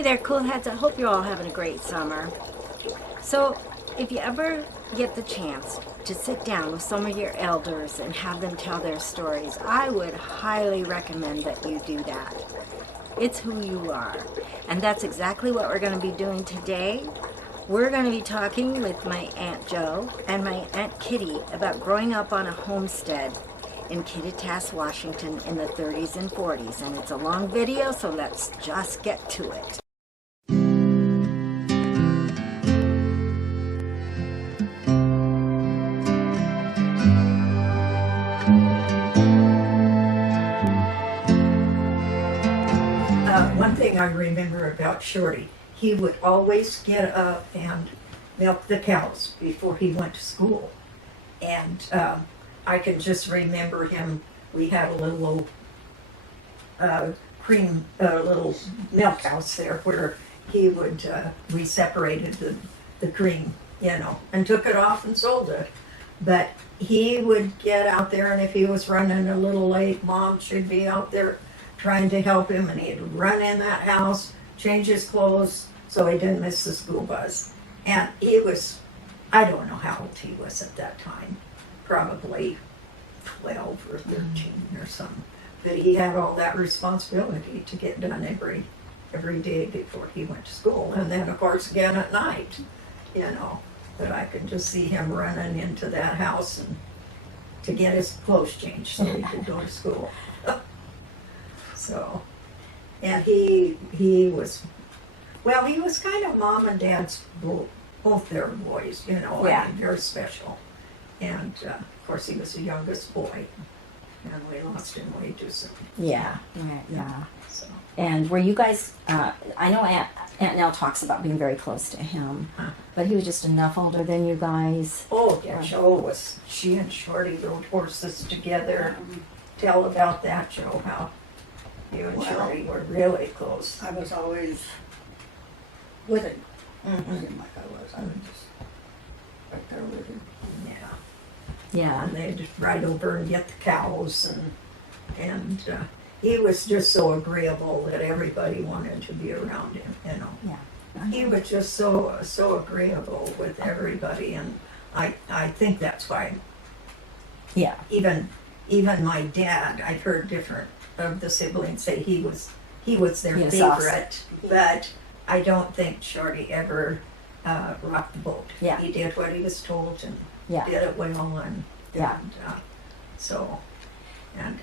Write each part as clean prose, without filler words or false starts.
Hey there, cool heads. I hope you're all having a great summer. So, if you ever get the chance to sit down with some of your elders and have them tell their stories, I would highly recommend that you do that. It's who you are. And that's exactly what we're going to be doing today. We're going to be talking with my Aunt Jo and my Aunt Kitty about growing up on a homestead in Kittitas, Washington in the 30s and 40s. And it's a long video, so let's just get to it. One thing I remember about Shorty, he would always get up and milk the cows before he went to school. And I can just remember him, we had a little little milk house there where he would, we separated the cream, and took it off and sold it. But he would get out there, and if he was running a little late, Mom should be out there trying to help him, and he'd run in that house, change his clothes so he didn't miss the school bus. And he was, I don't know how old he was at that time, probably 12 or 13 or something. But he had all that responsibility to get done every day before he went to school. And then, of course, again at night, But I could just see him running into that house and to get his clothes changed so he could go to school. So, and he was kind of Mom and Dad's, both their boys, I mean, very special. And, of course, he was the youngest boy, and we lost him way too soon. Yeah. So. And were you guys, I know Aunt Nell talks about being very close to him, but he was just enough older than you guys. Oh, yeah, she and Shorty rode horses together. Tell about that, Joe, how you and Shorty were really close. I was always with him. Mm-hmm. It seemed like I was just right there with him. Yeah. And they'd ride over and get the cows, and he was just so agreeable that everybody wanted to be around him, Yeah. He was just so agreeable with everybody, and I think that's why. Yeah. Even my dad, I've heard different of the siblings say he was their He was favorite, but I don't think Shorty ever rocked the boat. Yeah. He did what he was told and Yeah. did it well, and Yeah. so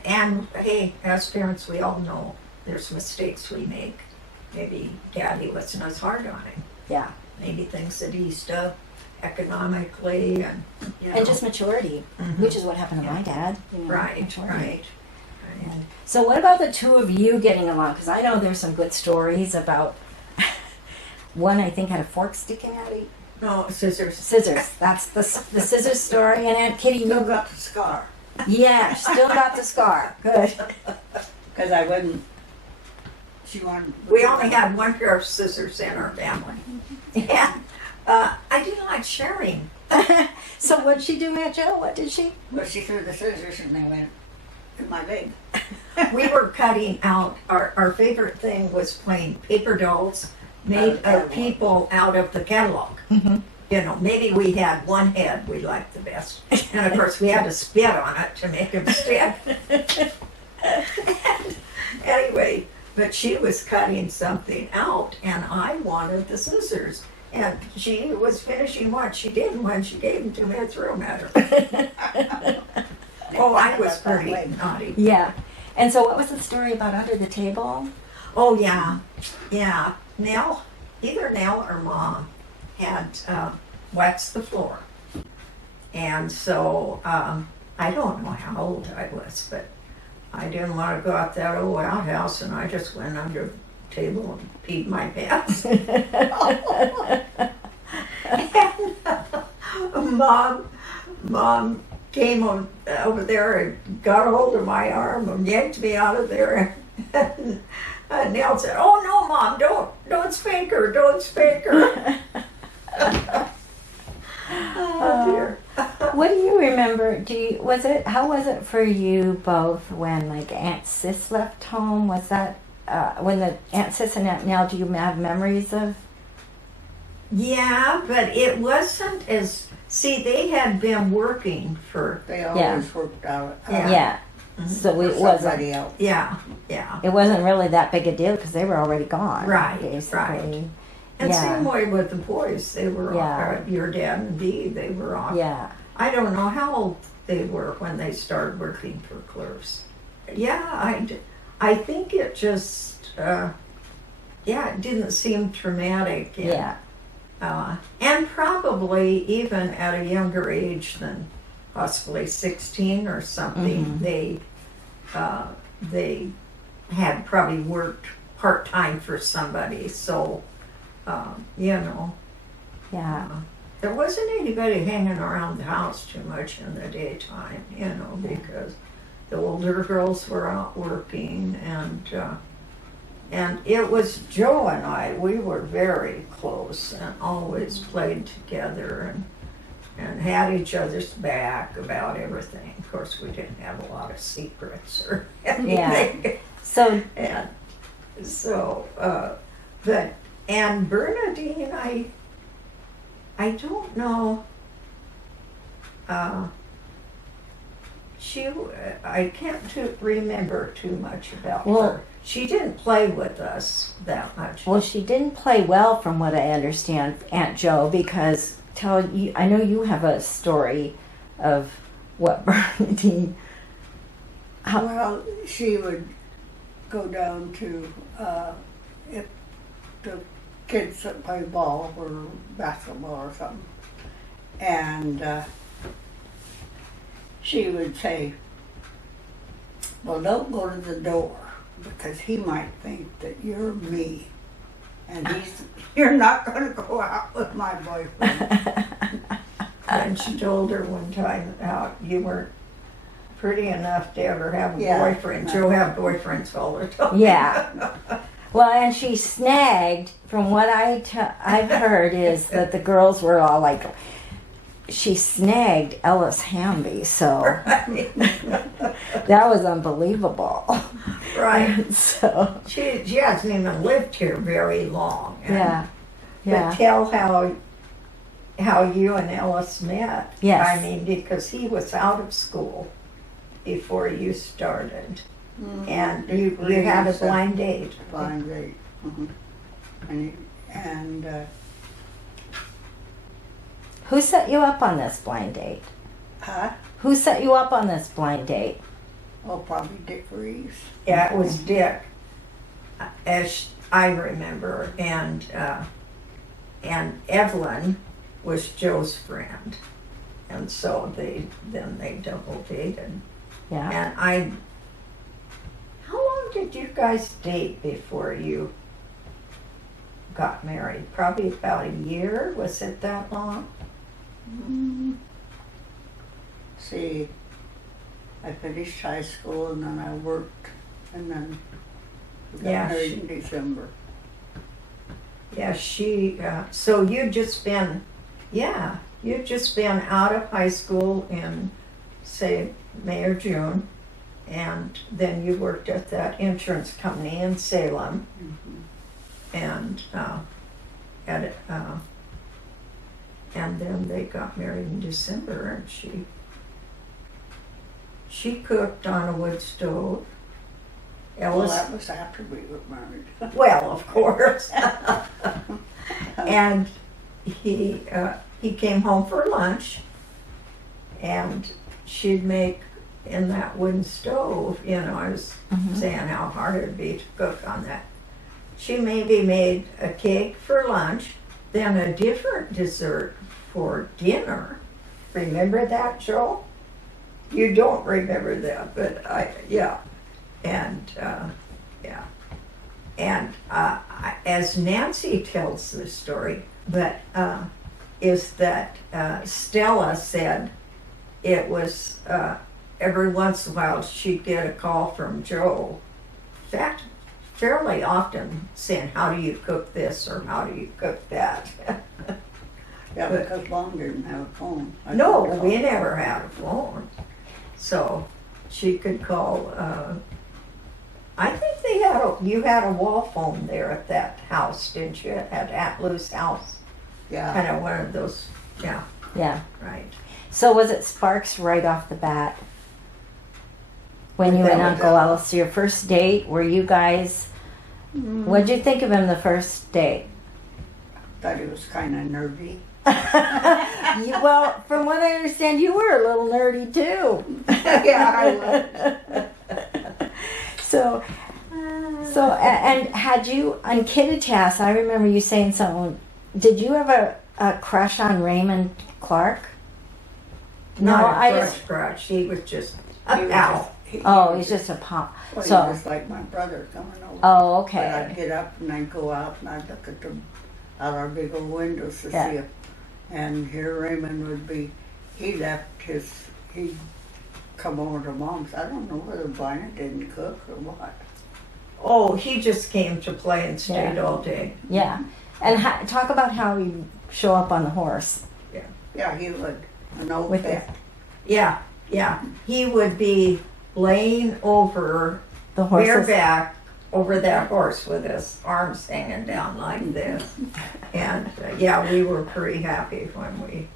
and hey, as parents, we all know there's mistakes we make. Maybe Daddy wasn't as hard on him. Yeah. Maybe things that eased up economically and And just maturity, Mhm. which is what happened to my dad. right. Maturity. So what about the two of you getting along? Because I know there's some good stories about one I think had a fork sticking out of it. No, scissors. Scissors. That's the scissors story. And Aunt Kitty, Still you got the scar. yeah, still got the scar. Good. Because I wouldn't. She wanted. We only had one pair of scissors in our family. And I didn't like sharing. So what'd she do, Aunt Jo? What did she? But she threw the scissors and they went in my leg. We were cutting out, our favorite thing was playing paper dolls made of people out of the catalog. Mm-hmm. Maybe we had one head we liked the best. And of course we had to spit on it to make them stick. Anyway, but she was cutting something out and I wanted the scissors. And she was finishing one. She didn't when she gave them to me. I threw them at her. Oh, I was pretty naughty. Yeah. And so what was the story about under the table? Oh, yeah. Nell, either Nell or Mom had waxed the floor. And so I don't know how old I was, but I didn't want to go out that old outhouse, and I just went under the table and peed my pants. And Mom came over there and got a hold of my arm and yanked me out of there. And Nell said, "Oh no, Mom, don't spank her, don't spank her." Oh dear. What do you remember? How was it for you both when like Aunt Sis left home? Was that when the Aunt Sis and Aunt Nell, do you have memories of? Yeah, but it wasn't as, see, they had been working for, They always worked out. Yeah. So For it wasn't. somebody else. yeah. It wasn't really that big a deal because they were already gone. Right, Basically. right. And Yeah. same way with the boys, they were, Yeah. your dad and Dee, they were off. Yeah. I don't know how old they were when they started working for Clerks. Yeah, I think it just, it didn't seem traumatic. And, Yeah. and probably even at a younger age than possibly 16 or something, they had probably worked part-time for somebody, so, Yeah. there wasn't anybody hanging around the house too much in the daytime, because the older girls were out working, and it was Joe and I, we were very close and always played together and had each other's back about everything. Of course, we didn't have a lot of secrets or anything. So And so, and Bernadine, I don't know, I can't remember too much about her. She didn't play with us that much. well, she didn't play well, from what I understand, Aunt Joe, because I know you have a story of what Bernadine. Well, she would go down to, if the kids that play ball or basketball or something, and she would say, well, don't go to the door because he might think that you're me and you're not going to go out with my boyfriend. And she told her one time how you weren't pretty enough to ever have a Yeah. boyfriend. Joe had boyfriends all the time. Yeah. Well, and she snagged, from what I've heard, is that the girls were all like, she snagged Ellis Hamby, so that was unbelievable. Right. So, She hasn't even lived here very long. And- yeah. But tell how you and Ellis met. Yes. I mean, because he was out of school before you started. And you had a blind date. Blind date. And Who set you up on this blind date? Who set you up on this blind date? oh, probably Dick Reeves. Yeah, it was Dick, as I remember, and Evelyn was Joe's friend, and so they double dated. Yeah. And how long did you guys date before you got married? Probably about a year. Was it that long? See, I finished high school and then I worked and then we got Yeah, married in December. Yeah, so you'd just been out of high school in, say, May or June, and then you worked at that insurance company in Salem, and and then they got married in December, and she cooked on a wood stove. Well, Ellis, that was after we were married. well, of course. And he came home for lunch, and she'd make in that wooden stove. I was saying how hard it'd be to cook on that. She maybe made a cake for lunch, then a different dessert for dinner. Remember that, Joe? You don't remember that, but as Nancy tells the story, but is that Stella said it was every once in a while she'd get a call from Joe. In fact, fairly often saying, "How do you cook this?" or "How do you cook that?" Yeah, because Mom didn't have a phone. No, we never had a phone. So she could call, I think they had had a wall phone there at that house, didn't you? At Aunt Lou's house. Yeah. Kind of one of those. Yeah. Yeah. Right. So was it sparks right off the bat? When you and Uncle Alice, your first date, were you guys, what'd you think of him the first date? Thought he was kind of nerdy. Well, from what I understand, you were a little nerdy too. Yeah, I was. So, and had you, on Kittitas, I remember you saying something, did you have a crush on Raymond Clark? Not a crush. He was just a pal. He's just a pop. Well, So, he was like my brother coming over. oh, But I'd okay. get up and I'd go out and I'd look at out our big old windows to Yeah. see if, and here Raymond would be, he'd come over to Mom's. I don't know whether Vina didn't cook or what. Oh, he just came to play and stayed Yeah. all day. Yeah. And talk about how you show up on the horse. Yeah, he would. An old With cat. Yeah, yeah. He would be laying over The horses. bareback over that horse with his arms hanging down like this. And yeah, we were pretty happy when we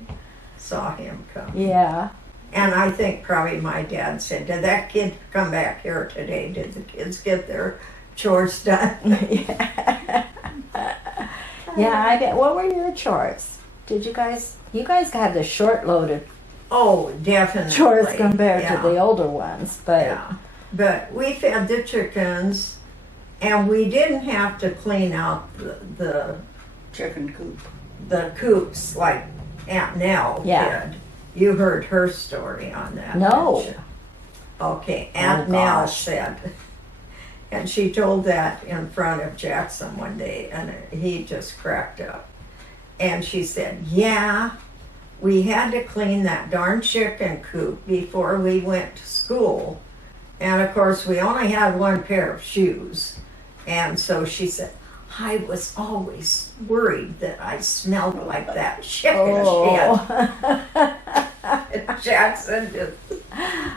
saw him come. Yeah. And I think probably my dad said, "Did that kid come back here today? Did the kids get their chores done?" Yeah. Yeah, I bet. What were your chores? Did you guys had the short loaded Oh, definitely. chores compared Yeah. to the older ones, but Yeah, but we fed the chickens, and we didn't have to clean out Chicken coop. the coops like Aunt Nell Yeah. did. You heard her story on that. No. didn't you? Okay, Aunt Nell gosh. said, and she told that in front of Jackson one day, and he just cracked up. And she said, "Yeah, we had to clean that darn chicken coop before we went to school. And of course, we only had one pair of shoes. And so she said, I was always worried that I smelled like that chicken shit." And Jackson just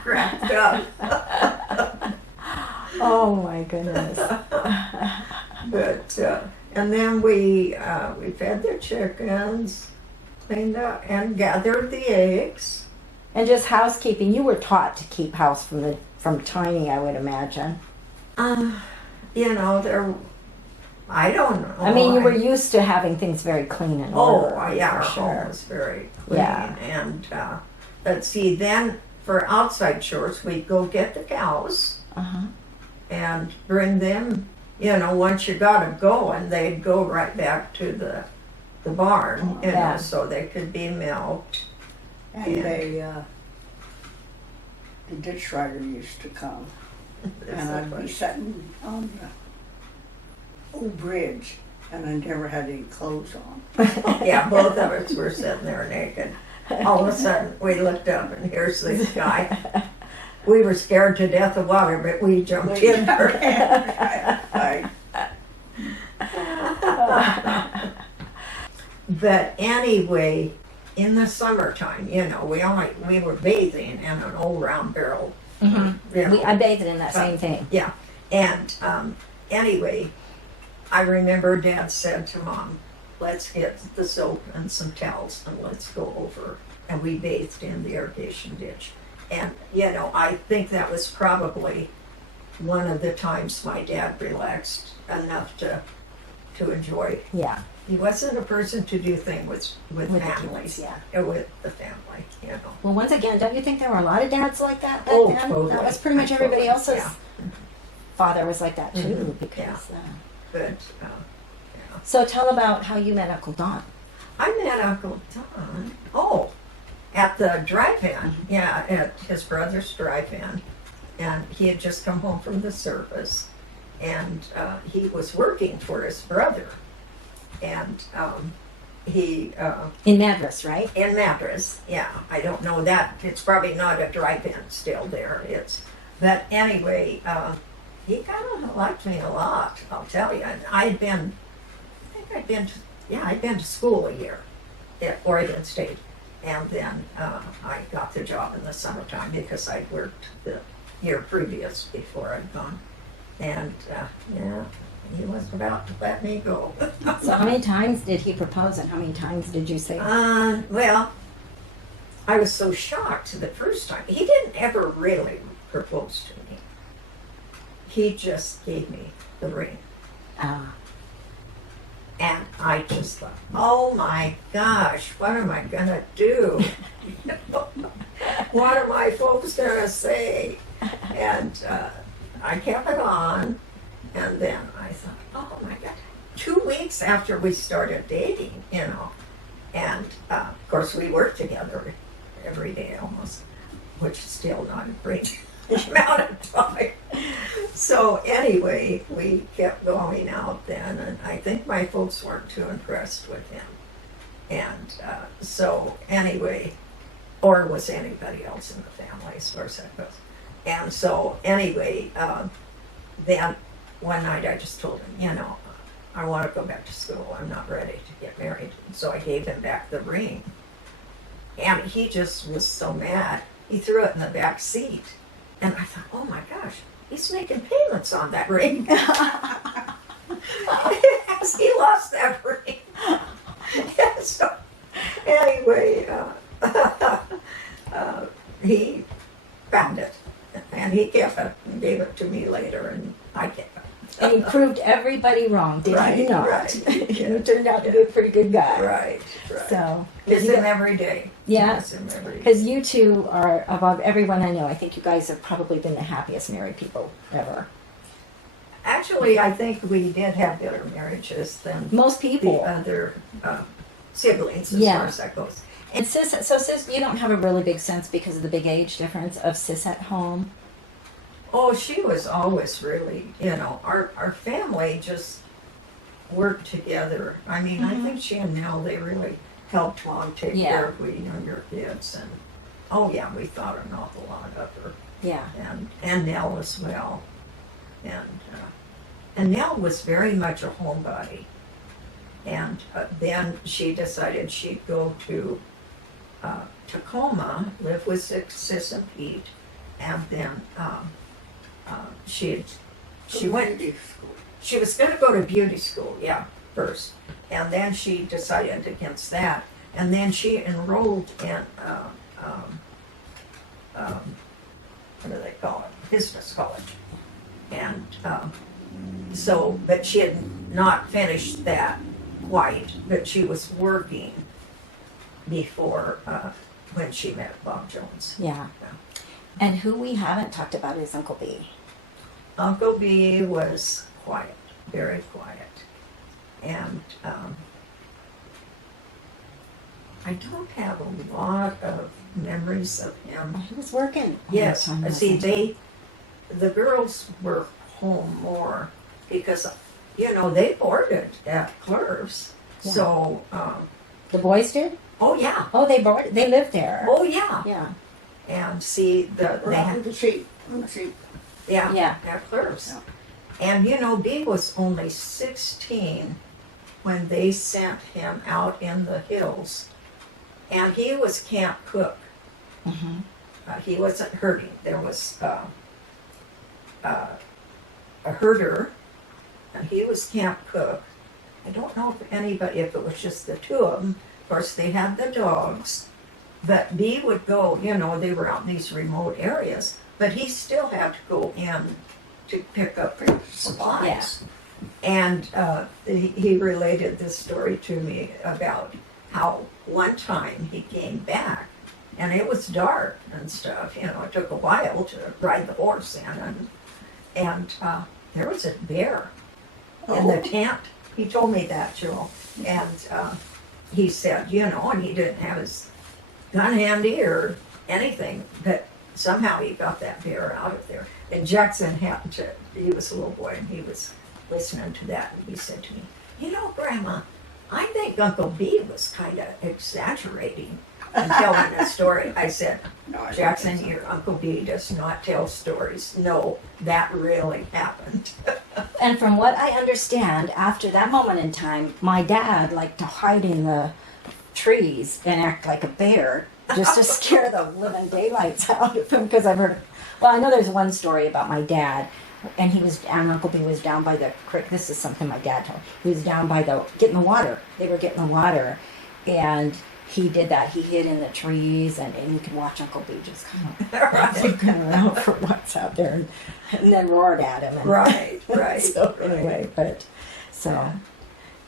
cracked up. oh my goodness. But and then we fed the chickens, cleaned up, and gathered the eggs. And just housekeeping. You were taught to keep house from tiny, I would imagine. I don't know. I mean, you were used to having things very clean and orderly. Oh, yeah, our for home sure. was very clean. Yeah. And let's see, then for outside chores, we'd go get the cows Uh-huh. and bring them. Once you got them going, they'd go right back to the barn, Yeah. so they could be milked. And Yeah. the ditch rider used to come. And I'd be sitting on the old bridge, and I never had any clothes on. Yeah, both of us were sitting there naked. All of a sudden, we looked up, and here's this guy. We were scared to death of water, but we jumped in there. Right. But anyway, in the summertime, we were bathing in an old round barrel. I bathed in that same thing. Yeah. And anyway, I remember Dad said to Mom, "Let's get the soap and some towels and let's go over." And we bathed in the irrigation ditch. And, I think that was probably one of the times my dad relaxed enough to enjoy. Yeah. He wasn't a person to do things with the families. kids, yeah. With the family. Well, once again, don't you think there were a lot of dads like that back Oh, then? totally. That was pretty much everybody Totally, else's yeah. father was like that too. Mhm, Because But so tell about how you met Uncle Don. I met Uncle Don. Oh, at the drive-in. Yeah, at his brother's drive-in. And he had just come home from the service. And he was working for his brother. And he... In Madras, right? in Madras, yeah. I don't know that. It's probably not a drive-in still there. But anyway, he kind of liked me a lot, I'll tell you. And I'd been to school a year at Oregon State. And then I got the job in the summertime because I'd worked the year previous before I'd gone. And yeah, he was about to let me go. So how many times did he propose and how many times did you say? Well, I was so shocked the first time. He didn't ever really propose to me. He just gave me the ring. And I just thought, oh my gosh, what am I gonna do? What are my folks gonna say? And I kept it on, and then I thought, oh my God. 2 weeks after we started dating, and of course we worked together every day almost, which is still not a great amount of time. So anyway, we kept going out then, and I think my folks weren't too impressed with him. And so anyway, or was anybody else in the family as far as that goes. And so anyway, then one night I just told him, I want to go back to school. I'm not ready to get married. And so I gave him back the ring. And he just was so mad. He threw it in the back seat. And I thought, oh my gosh, he's making payments on that ring. He lost that ring. So anyway, he found it. And he kept it and gave it to me later, and I kept it. And he proved everybody wrong, did he not? Right. You turned out to be a pretty good guy. Right. So, Miss him every day. yeah, Miss him every day. because you two are, above everyone I know, I think you guys have probably been the happiest married people ever. Actually, I think we did have better marriages than Most the people. other siblings as Yeah. far as that goes. And sis, you don't have a really big sense because of the big age difference of sis at home. Oh, she was always really, our family just worked together. I mean, I think she and Nell, they really helped Mom take Yeah. care of we younger kids. And, oh yeah, we thought an awful lot of her. Yeah. And Nell as well. And Nell was very much a homebody. And then she decided she'd go to Tacoma, live with Sis and Pete, and then she went. She was going to go to beauty school, first, and then she decided against that, and then she enrolled in what do they call it? Business college, and so, but she had not finished that quite, but she was working before when she met Bob Jones. Yeah. And who we haven't talked about is Uncle B. Uncle B was quiet, very quiet. And I don't have a lot of memories of him. He was working. all Yes, the time, see, wasn't he? the girls were home more because, they boarded at Clerves. Yeah. So, The boys did? oh yeah, Oh, they lived there. oh yeah. Yeah. And see, they On had, the sheet. On the sheet. Yeah. at Clerves. Yeah. And B was only 16 when they sent him out in the hills. And he was camp cook. Mm-hmm. He wasn't herding. There was a herder, and he was camp cook. I don't know if it was just the two of them. Of course, they had the dogs. But B would go, they were out in these remote areas, but he still had to go in to pick up supplies. And he related this story to me about how one time he came back, and it was dark and stuff. It took a while to ride the horse in, and there was a bear in the tent. He told me that, Joe. And he said, and he didn't have his gun handy or anything, but somehow he got that bear out of there. And Jackson he was a little boy, and he was listening to that, and he said to me, Grandma, I think Uncle B was kind of exaggerating and telling the story. I said, No, I don't Jackson, think so. your Uncle B does not tell stories. No, that really happened. And from what I understand, after that moment in time, my dad liked to hide in the trees and act like a bear just to scare the living daylights out of him because I've heard. Well, I know there's one story about my dad. and Uncle B was down by the creek. This is something my dad told me. He was down by getting the water. They were getting the water, and he did that. He hid in the trees, and you could watch Uncle B just kind of looking around for what's out there, and then roared at him. And, Right, right. So anyway, but so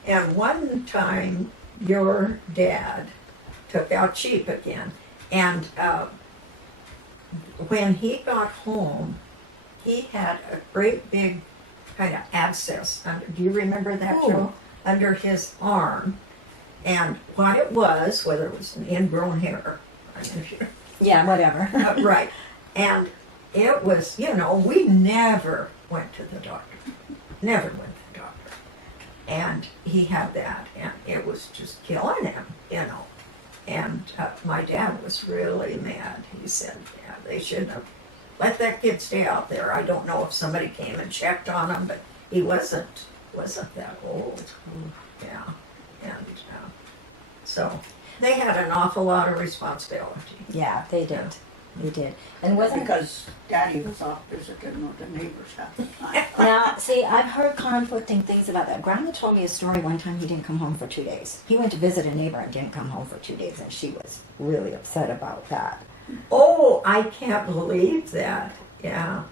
And one time, your dad took out sheep again, and when he got home, he had a great big kind of abscess. Do you remember that, Oh. Joe? Under his arm. And what it was, whether it was an ingrown hair, I mean, if you- yeah, whatever. right. And it was, we never went to the doctor. Never went to the doctor. And he had that, and it was just killing him, And my dad was really mad. He said, yeah, they shouldn't have let that kid stay out there. I don't know if somebody came and checked on him, but he wasn't that old. Yeah. And so they had an awful lot of responsibility. Yeah, they did. They did. And wasn't Because Daddy was off visiting with the neighbors half the time. now, see, I've heard conflicting things about that. Grandma told me a story one time he didn't come home for 2 days. He went to visit a neighbor and didn't come home for 2 days, and she was really upset about that. Oh, I can't believe that. Yeah.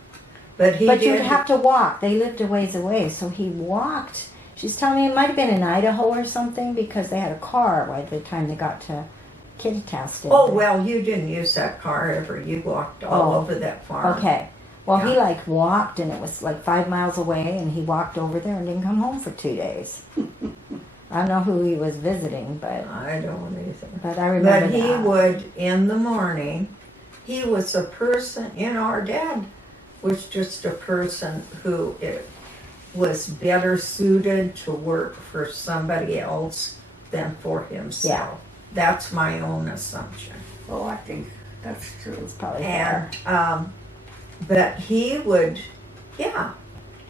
But he But did. you'd have to walk. They lived a ways away, so he walked. She's telling me it might have been in Idaho or something because they had a car by the time they got to Kittitas. Oh, well, you didn't use that car ever. You walked all Oh, over that farm. Okay. Well, he Yeah. walked, and it was 5 miles away, and he walked over there and didn't come home for 2 days. I don't know who he was visiting, but I don't either. I remember But he that. would, in the morning, he was a person, our dad was just a person who was better suited to work for somebody else than for himself. That's my own assumption. Oh, I think that's true. It's probably fair. And, but he would,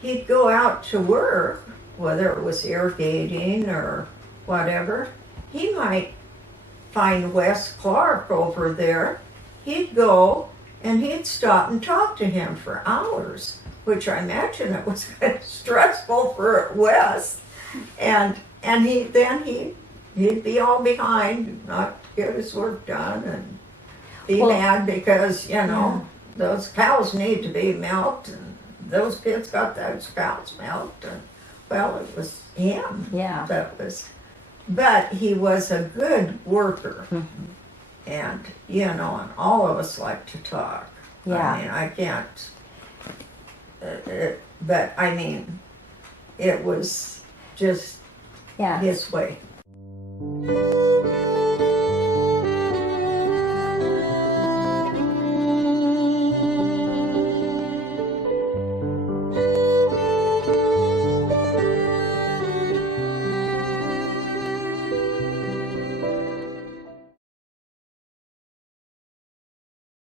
he'd go out to work, whether it was irrigating or whatever. He might find Wes Clark over there. He'd go and he'd stop and talk to him for hours, which I imagine it was kind of stressful for Wes. And he'd be all behind, not get his work done, and be Well, mad because, those cows need to be milked, and those kids got those cows milked, and, well, it was him. Yeah. But he was a good worker. Mhm. And, and all of us like to talk. Yeah. I mean, I can't, but I mean, it was just Yeah. his way.